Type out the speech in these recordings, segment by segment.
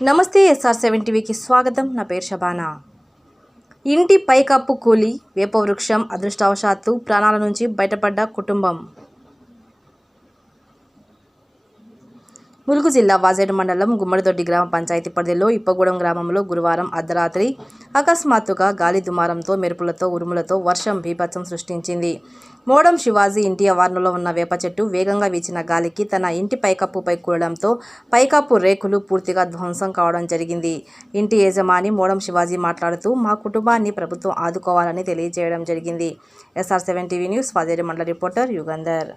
నమస్తే SR7 టీవీకి స్వాగతం. నా పేరు శబానా. ఇంటి పైకప్పు కూలి వేపవృక్షం అదృష్టవశాత్తు ప్రాణాల నుంచి బయటపడ్డ కుటుంబం. ములుగు జిల్లా వాజేడు మండలం గుమ్మడిదొడ్డి గ్రామ పంచాయతీ పరిధిలో ఇప్పగూడెం గ్రామంలో గురువారం అర్ధరాత్రి అకస్మాత్తుగా గాలి దుమారంతో మెరుపులతో ఉరుములతో వర్షం బీభత్సం సృష్టించింది. మోడం శివాజీ ఇంటి ఆవరణలో ఉన్న వేప చెట్టు వేగంగా వీచిన గాలికి తన ఇంటి పైకప్పుపై కూలడంతో పైకప్పు రేకులు పూర్తిగా ధ్వంసం కావడం జరిగింది. ఇంటి యజమాని మోడం శివాజీ మాట్లాడుతూ మా కుటుంబాన్ని ప్రభుత్వం ఆదుకోవాలని తెలియజేయడం జరిగింది. SR7 టీవీ న్యూస్ వాజేడు మండల రిపోర్టర్ యుగంధర్.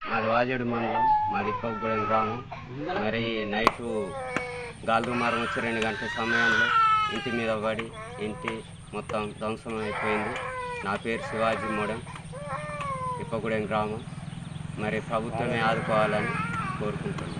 మాది వాజేడు మండలం, మాది ఇప్పగూడెం గ్రామం. మరి నైటు గాలి దుమారం వచ్చి 2 గంటల సమయంలో ఇంటి మీద పడి ఇంటి మొత్తం ధ్వంసం అయిపోయింది. నా పేరు శివాజీ మోడం, ఇప్పగూడెం గ్రామం. మరి ప్రభుత్వమే ఆదుకోవాలని కోరుకుంటున్నాను.